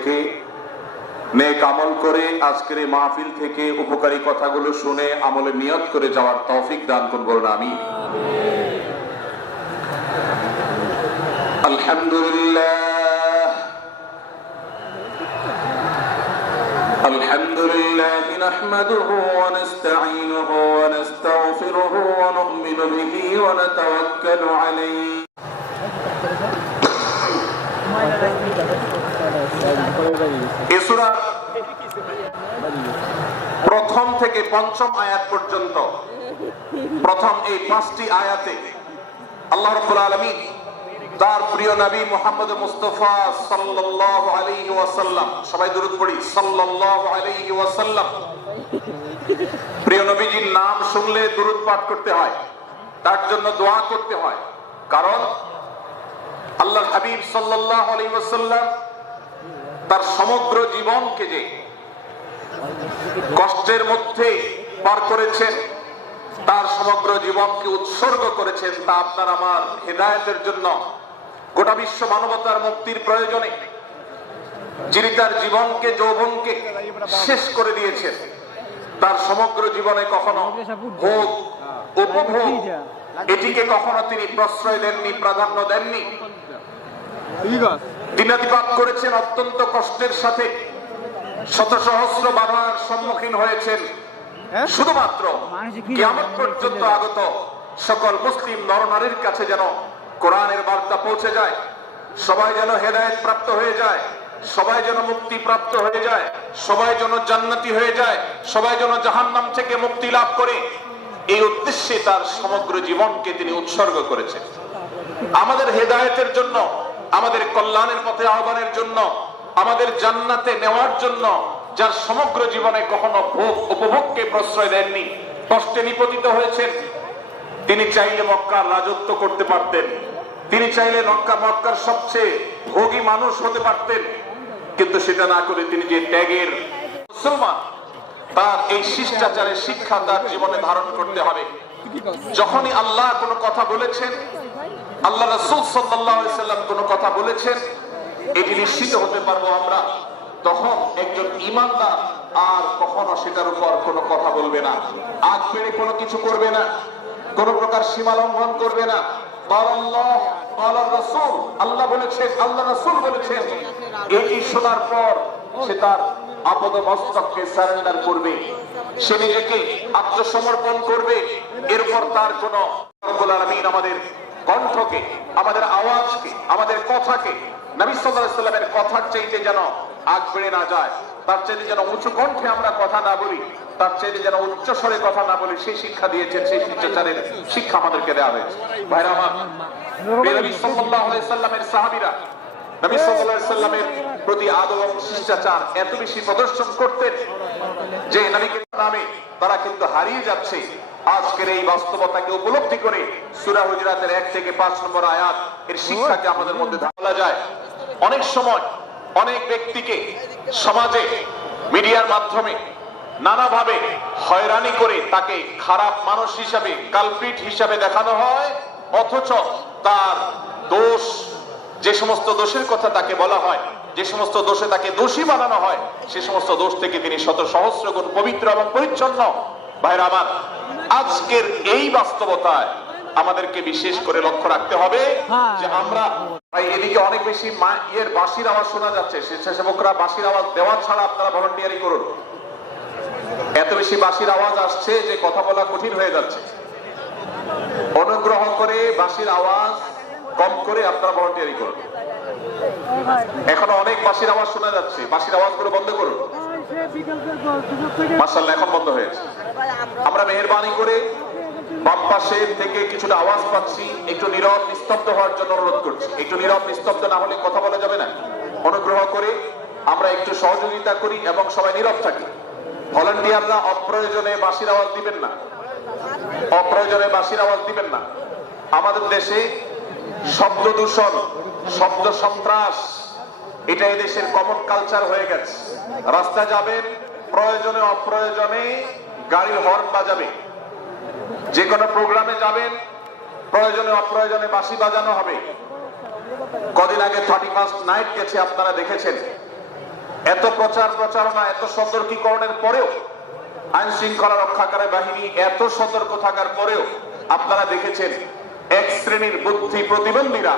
থেকে নেক আমল করে আজকের এই মাহফিল থেকে উপকারী কথাগুলো শুনে আমলে নিয়ত করে যাওয়ার তৌফিক দান করুন, বলুন আমিন। আলহামদুলিল্লাহ আলহামদুলিল্লাহ নাহমাদুহু ওয়া নাস্তাঈনুহু ওয়া নাস্তাগফিরুহু ওয়া নু'মিনু বিহি ওয়া নাতাওয়াক্কালু আলাইহি। এই সূরা প্রথম থেকে পঞ্চম আয়াত পর্যন্ত প্রথম এই 5টি আয়াতে আল্লাহ রাব্বুল আলামিন তার প্রিয় নবী মুহাম্মদ মুস্তাফা সাল্লাল্লাহু আলাইহি ওয়াসাল্লাম, সবাই দরুদ পড়ি, সাল্লাল্লাহু আলাইহি ওয়াসাল্লাম, প্রিয় নবীজির নাম শুনলে দরুদ পাঠ করতে হয়, তার জন্য দোয়া করতে হয়। কারণ আল্লাহর হাবিব সাল্লাল্লাহু আলাইহি ওয়াসাল্লাম তার সমগ্র জীবনকে যে কষ্টের মধ্যে পার করেছেন, তার সমগ্র জীবনকে উৎসর্গ করেছেন, তা আপনার আমার হেদায়েতের জন্য, গোটা বিশ্ব মানবতার মুক্তির প্রয়োজনে, যিনি তার জীবনকে যৌবনকে শেষ করে দিয়েছেন, তার সমগ্র জীবনে কখনো ভোগ উপভোগ এটিকে কখনো তিনি প্রশ্রয় দেননি, প্রাধান্য দেননি। দিনাতিপাত করেছেন অত্যন্ত কষ্টের সাথে, শত সহস্র বাধার সম্মুখীন হয়েছেন, শুধুমাত্র কিয়ামত পর্যন্ত আগত সকল মুসলিম নরনারীর কাছে যেন কোরআনের বার্তা পৌঁছে যায়, সবাই যেন হেদায়েত প্রাপ্ত হয়ে যায়, সবাই যেন মুক্তি প্রাপ্ত হয়ে যায়, সবাই যেন জান্নাতি হয়ে যায়, সবাই যেন জাহান্নাম থেকে মুক্তি লাভ করে, এই উদ্দেশ্যে তার সমগ্র জীবনকে তিনি উৎসর্গ করেছেন। আমাদের হেদায়েতের জন্য, আমাদের কল্যাণের পথে আহ্বানের জন্য, আমাদের জান্নাতে নেওয়ার জন্য, যার সমগ্র জীবনে কখনো ভোগ উপভোগকে প্রশ্রয় দেননি, কষ্টে নিপতিত হয়েছেন। তিনি চাইলে মক্কার রাজত্ব করতে পারতেন, তিনি চাইলে মক্কার সবচেয়ে ভোগী মানুষ হতে পারতেন, কিন্তু সেটা না করে তিনি যে ত্যাগের মুসলমান, তার এই শিষ্টাচারের শিক্ষা তার জীবনে ধারণ করতে হবে। যখনই আল্লাহ কোনো কথা বলেছেন, আল্লাহ রাসূল সাল্লাল্লাহু আলাইহি সাল্লাম কোনো কথা বলেছেন, এটি নিশ্চিত হতে পারবো আমরা, তখন একজন ঈমানদার আর কখনো সেটার উপর কোনো কথা বলবে না, আগ বেড়ে কোনো কিছু করবে না, কোন প্রকার সীমা লঙ্ঘন করবে না। আল্লাহ বলেছেন, আল্লাহ রাসূল বলেছেন, এটি শোনার পর সে তার আপদ মস্তককে সারেন্ডার করবে, সে নিজেকে আত্মসমর্পণ করবে। এরপর তার কোন রব্বুল আলামিন আমাদের কণ্ঠকে, আমাদের আওয়াজকে, আমাদের কথাকে নবী সাল্লাল্লাহু আলাইহি সাল্লামের কথার চাইতে যেন আগ বেড়ে না যায়, তার চাইতে যেন উঁচু কণ্ঠে আমরা কথা না বলি, তার চাইতে যেন উচ্চ স্বরে কথা না বলি, সেই শিক্ষা দিয়েছেন, সেই শিষ্টাচারের শিক্ষা আমাদেরকে দেওয়া হয়েছে। ভাইরা আমার, নবী সাল্লাল্লাহু আলাইহি সাল্লামের সাহাবীরা নবী সাল্লাল্লাহু আলাইহি সাল্লামের প্রতি আদব এবং শিষ্টাচার এত বেশি প্রদর্শন করতেন যে নবীকে নামে তারা কিন্তু হারিয়ে যাচ্ছে। আজকের এই বাস্তবতাকে উপলব্ধি করে সূরা হুজুরাতের 1 থেকে 5 নম্বর আয়াত এর শিক্ষাকে আমাদের মধ্যে ঢালা যায়। অনেক সময় অনেক ব্যক্তিকে সমাজে মিডিয়ার মাধ্যমে নানাভাবে হয়রানি করে তাকে খারাপ মানুষ হিসাবে, কালপ্রিট হিসাবে দেখানো হয়, অথচ তার দোষ, যে সমস্ত দোষের কথা তাকে বলা হয়, যে সমস্ত দোষে তাকে দোষী বানানো হয়, সে সমস্ত দোষ থেকে তিনি শত সহস্র গুণ পবিত্র এবং পরিচ্ছন্ন। ভাইরা আমার, আজকের এই বাস্তবতায় আমাদেরকে বিশেষ করে লক্ষ্য রাখতে হবে যে আমরা, ভাই এদিকে অনেক বেশি বাঁশির আওয়াজ শোনা যাচ্ছে, স্বেচ্ছাসেবকরা বাঁশির আওয়াজ দেওয়া ছাড়া আপনারা ভলান্টিয়ারি করুন। এত বেশি বাঁশির আওয়াজ আসছে যে কথা বলা কঠিন হয়ে যাচ্ছে। অনুগ্রহ করে বাঁশির আওয়াজ কম করে আপনারা ভলান্টিয়ারি করুন। এখনো অনেক বাঁশির আওয়াজ শোনা যাচ্ছে, বাঁশির আওয়াজগুলো বন্ধ করুন। মাশাআল্লাহ, এখন বন্ধ হয়েছে। আমরা মেহেরবানি করে বাম পাশে থেকে কিছুটা আওয়াজ পাচ্ছি, একটু নীরব নিস্তব্ধ হওয়ার জন্য অনুরোধ করছি। একটু নীরব নিস্তব্ধ না হলে কথা বলা যাবে না। অনুগ্রহ করে আমরা একটু সহযোগিতা করি এবং সবাই নীরব থাকি। ভলান্টিয়াররা অপ্রয়োজনে বাঁশির আওয়াজ দিবেন না, অপ্রয়োজনে বাঁশির আওয়াজ দিবেন না। আমাদের দেশে শব্দ দূষণ, শব্দ সন্ত্রাস, এটা এই দেশের কমন কালচার হয়ে গেছে। রাস্তা যাবেন, প্রয়োজনে অপ্রয়োজনে গাড়ির হর্ন বাজাবে, যে কোনো প্রোগ্রামে যাবেন, প্রয়োজনে অপ্রয়োজনে বাঁশি বাজানো হবে। কদিন আগে 31st নাইট গেছে, আপনারা দেখেছেন। এত প্রচার প্রচারণা, এত সতর্কীকরণের পরেও, আইন শৃঙ্খলা রক্ষাকারী বাহিনী এত সতর্ক থাকার পরেও আপনারা দেখেছেন এক শ্রেণীর বুদ্ধি প্রতিবন্ধীরা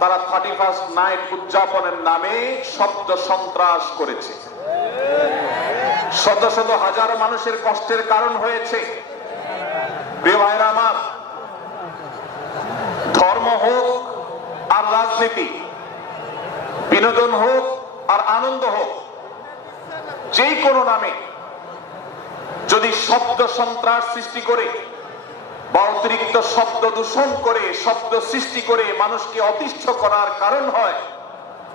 তারা 31st নাইট উদযাপনের নামে শব্দ সন্ত্রাস করেছে, শত শত হাজার মানুষের কষ্টের কারণ হয়েছে। প্রিয় ভাইরা আমার, ধর্ম হোক আর রাজনীতি, বিনোদন হোক আর আনন্দ হোক, যেই কোনো নামে যদি শব্দ সন্ত্রাস সৃষ্টি করে বা অতিরিক্ত শব্দ দূষণ করে, শব্দ সৃষ্টি করে মানুষকে অতিষ্ঠ করার কারণ হয়,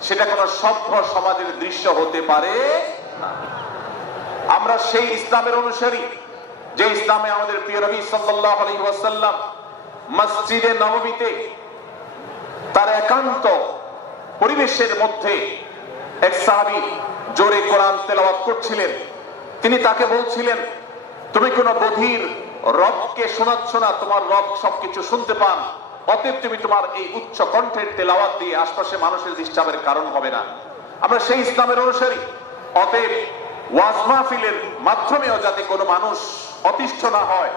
সেটা কোনো সভ্য সমাজের দৃশ্য হতে পারে না। আমরা সেই ইসলামের অনুসারী যে ইসলামে আমাদের প্রিয় নবী সাল্লাল্লাহু আলাইহি ওয়াসাল্লাম মসজিদে নববীতে তার একান্ত পরিবেশের মধ্যে এক সাহাবী জোরে কোরআন তেলাওয়াত করছিলেন। তিনি তাকে বলছিলেন, তুমি কোন বধির রবকে শোনাচ্ছ না, তোমার রব সবকিছু শুনতে পান, অতএব তুমি তোমার এই উচ্চ কণ্ঠের তেলাওয়াত দিয়ে আশপাশে মানুষের ডিস্টার্বের কারণ হবে না। আমরা সেই ইসলামের অনুসারী, অতএব ওয়াজ মাহফিলের মাধ্যমেও যাতে কোনো মানুষ অতিষ্ঠ না হয়,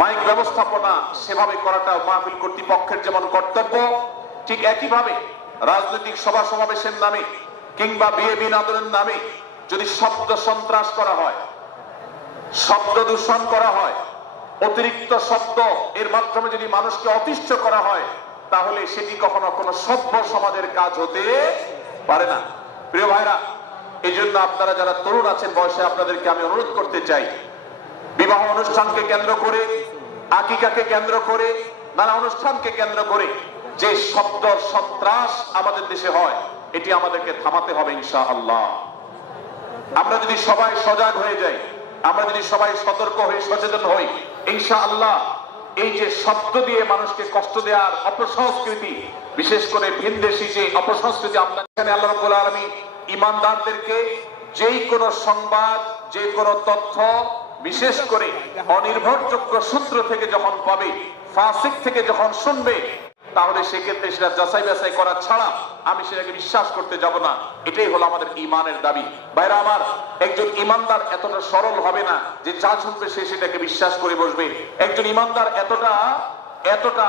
মাইক ব্যবস্থাপনা সেভাবে করাটা মাহফিল কর্তৃপক্ষের যেমন কর্তব্য, ঠিক একইভাবে রাজনৈতিক সভা সমাবেশের নামে কিংবা বিয়ে বিনোদনের নামে যদি শব্দ সন্ত্রাস করা হয়, শব্দ দূষণ করা হয়, অতিরিক্ত শব্দ এর মাধ্যমে যদি মানুষকে অতিষ্ঠ করা হয়, তাহলে সেটি কখনো কোনো সভ্য সমাজের কাজ হতে পারে না। প্রিয় ভাইরা, এই জন্য আপনারা যারা তরুণ আছেন বয়সে, আপনাদেরকে আমি অনুরোধ করতে চাই, বিবাহ অনুষ্ঠানকে কেন্দ্র করে, আকিকাকে কেন্দ্র করে, নানা অনুষ্ঠানকে কেন্দ্র করে যে শব্দ সন্ত্রাস আমাদের দেশে হয়, এটি আমাদেরকে থামাতে হবে ইনশাআল্লাহ। আমরা যদি সবাই সজাগ হয়ে যাই, আমরা যদি সবাই সতর্ক হয়ে সচেতন হই, ইনশাআল্লাহ এই যে শব্দ দিয়ে মানুষকে কষ্ট দেওয়ার অপসংস্কৃতি, বিশেষ করে ভিনদেশী যে অপসংস্কৃতি, আমরা এখানে আল্লাহ রাব্বুল আলামিন ঈমানদারদেরকে যেই কোনো সংবাদ, যে কোনো তথ্য, বিশেষ করে অনির্ভরযোগ্য সূত্র থেকে যখন পাবে, ফাসিক থেকে যখন শুনবে, তাহলে সেক্ষেত্রে সেটা যাচাই বাছাই করা ছাড়া আমি সেটাকে বিশ্বাস করতে যাব না। এটাই হলো আমাদের ঈমানের দাবি। ভাইরা আমার, একজন ঈমানদার এতটা সরল হবে না যে যা শুনবে সে সেটাকে বিশ্বাস করে বসবে। একজন ঈমানদার এতটা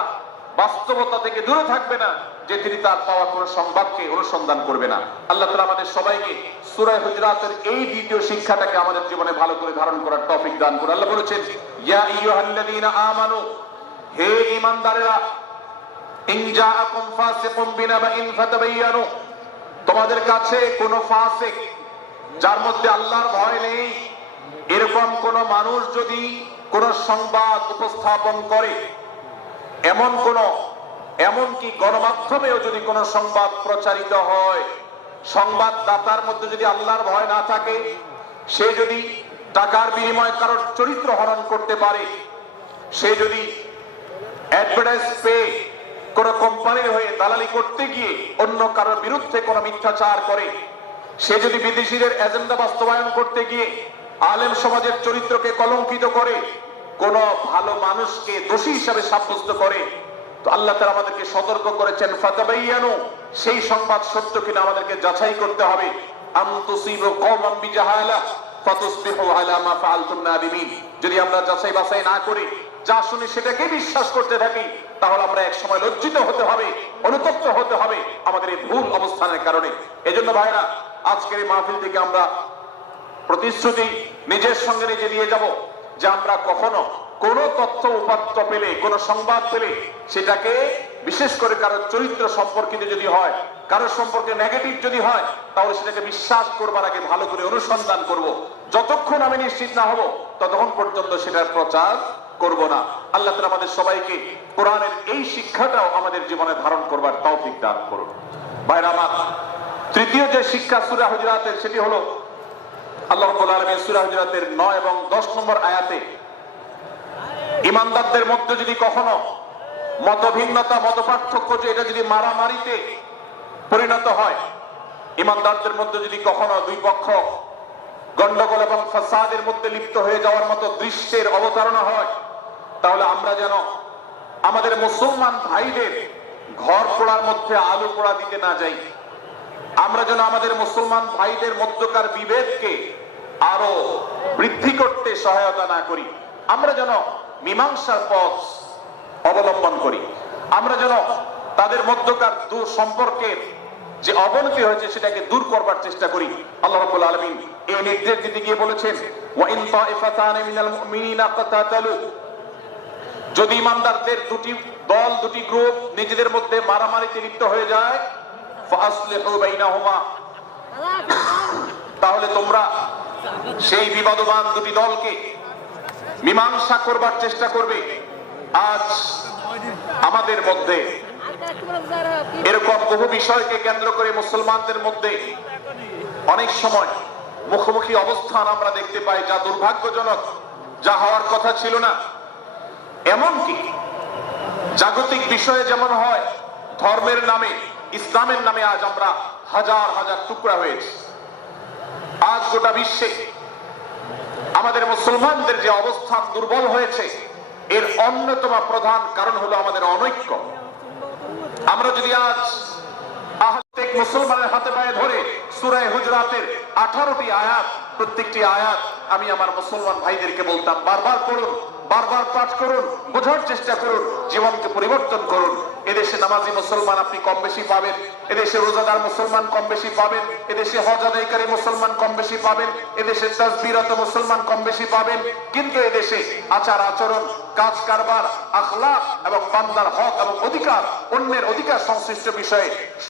বাস্তবতা থেকে দূরে থাকবে না যে তিনি তার পাওয়া কোন সংবাদকে অনুসন্ধান করবে না। আল্লাহ তাআলা আমাদের সবাইকে সূরা হুজুরাতের এই দ্বিতীয় শিক্ষাটাকে আমাদের জীবনে ভালো করে ধারণ করার তৌফিক দান করুন। আল্লাহ বলেছেন, ইয়া আইয়ুহাল্লাযীনা আমানু, হে ঈমানদারেরা, ইন জাআকুম ফাসিকুম বিনাবাইন ফাতাবায়ানু, তোমাদের কাছে কোন ফাসিক, যার মধ্যে আল্লাহর ভয় নেই, এরকম কোন মানুষ যদি কোন সংবাদ উপস্থাপন করে, এমনকি গণমাধ্যমেও যদি কোন সংবাদ প্রচারিত হয়, সংবাদদাতার মধ্যে যদি আল্লাহর ভয় না থাকে, সে যদি টাকার বিনিময়ে কারোর চরিত্র হরণ করতে পারে, সে যদি অ্যাডভার্টাইজ পেয়ে কোন কোম্পানির হয়ে দালালি করতে গিয়ে অন্য কারোর বিরুদ্ধে কোন মিথ্যাচার করে, সে যদি বিদেশিদের এজেন্ডা বাস্তবায়ন করতে গিয়ে আলেম সমাজের চরিত্রকে কলঙ্কিত করে, কোন ভালো মানুষকে দোষী হিসাবে সাব্যস্ত করে, তো আল্লাহ তাআলা আমাদেরকে সতর্ক করেছেন, ফাতাবায়ানু, সেই সংবাদ সত্য কিনা আমাদেরকে যাচাই করতে হবে। আম তুসিবু কওমান বিজাহালা ফাতুসবিহু আলা মা ফাআলতুম নাদিমিন, যদি আমরা যাচাই বাছাই না করে যা শুনি সেটাকে বিশ্বাস করতে থাকি, তাহলে আমরা এক সময় লজ্জিত হতে হবে, অনুতপ্ত হতে হবে আমাদের এই ভুল অবস্থানের কারণে। এজন্য ভাইরা, আজকের এই মাহফিল থেকে আমরা প্রতিশ্রুতি নিজের সঙ্গে নিজে নিয়ে যাব যে আমরা কখনো কোন তথ্য উপাত্ত পেলে, কোন সংবাদ পেলে, সেটাকে বিশেষ করে কারোর চরিত্র সম্পর্কিত যদি হয়, কারোর সম্পর্কে নেগেটিভ যদি হয়, তাহলে সেটাকে বিশ্বাস করবার আগে ভালো করে অনুসন্ধান করব। যতক্ষণ আমি নিশ্চিত না হব, ততক্ষণ পর্যন্ত সেটার প্রচার করব না। আল্লাহ তাআলা আমাদের সবাইকে কোরআনের এই শিক্ষাটাও আমাদের জীবনে ধারণ করবার তৌফিক দান করুন। ভাইরা আমার, তৃতীয় যে শিক্ষা সূরা হুজুরাতের, সেটি হলো আল্লাহ রাব্বুল আলামিন সূরা হুজুরাতের 9 এবং 10 নম্বর আয়াতে ঈমানদারদের মধ্যে যদি কখনো মতভিন্নতা, মতপার্থক্য, যে এটা যদি মারামারিতে পরিণত হয়, ঈমানদারদের মধ্যে যদি কখনো দুই পক্ষ গন্ডগোল এবং ফাসাদের মধ্যে লিপ্ত হয়ে যাওয়ার মতো দৃশ্যের অবতারণা হয়, তাহলে আমরা যেন আমাদের মুসলমান ভাইদের ঘর পোড়ার মধ্যে আলু পোড়া দিতে না যাই। আমরা যেন আমাদের মুসলমান ভাইদের মধ্যকার বিভেদকে আরো বৃদ্ধি করতে সহায়তা না করি। আমরা যেন মীমাংসার পথ অবলম্বন করি। আমরা যেন তাদের মধ্যকার সম্পর্কের যে অবনতি হয়েছে সেটাকে দূর করবার চেষ্টা করি। আল্লাহ রাব্বুল আলামিন এই নির্দেশ দিতে গিয়ে বলেছেন, ওয়া ইন তাইফাতানি মিনাল মুমিনিনা কাতাতালু, যদি ইমানদারদের দুটি দল, দুটি গ্রুপ নিজেদের মধ্যে মারামারিতে লিপ্ত হয়ে যায়, ফাসলিহু বাইনাহুমা, তাহলে তোমরা সেই বিবাদবান দুটি দলকে মীমাংসা করবার চেষ্টা করবে। আজ আমাদের মধ্যে এরকম বহু বিষয়কে কেন্দ্র করে মুসলমানদের মধ্যে অনেক সময় মুখোমুখি অবস্থান আমরা দেখতে পাই, যা দুর্ভাগ্যজনক, যা হওয়ার কথা ছিল না। এমনকি জাগতিক বিষয়ে যেমন হয়, ধর্মের নামে, ইসলামের নামে আজ আমরা হাজার হাজার টুকরা হয়েছি। আজ গোটা বিশ্বে আমাদের মুসলমানদের যে অবস্থান দুর্বল হয়েছে, এর অন্যতম প্রধান কারণ হলো আমাদের অনৈক্য। আমরা যদি আজ প্রত্যেক মুসলমানের হাতে পায়ে ধরে সূরা হুজরাতের 18টি আয়াত, প্রত্যেকটি আয়াত আমি আমার মুসলমান ভাইদেরকে বলতাম, বারবার পড়ুন, বারবার পাঠ করুন, বোঝার চেষ্টা করুন, জীবনকে পরিবর্তন করুন। এদেশে নামাজি মুসলমান আপনি কম বেশি পাবেন, এদেশে রোজাদার মুসলমান কম বেশি পাবেন, এদেশে হজ আদায়কারী মুসলমান কম বেশি পাবেন, এদেশে তাসবিরত মুসলমান কম বেশি পাবেন। কিন্তু এদেশে আচার আচরণ, কাজ কারবার, আখলাক এবং বান্দার হক এবং অধিকার, অন্যের অধিকার সংশ্লিষ্ট বিষয়ে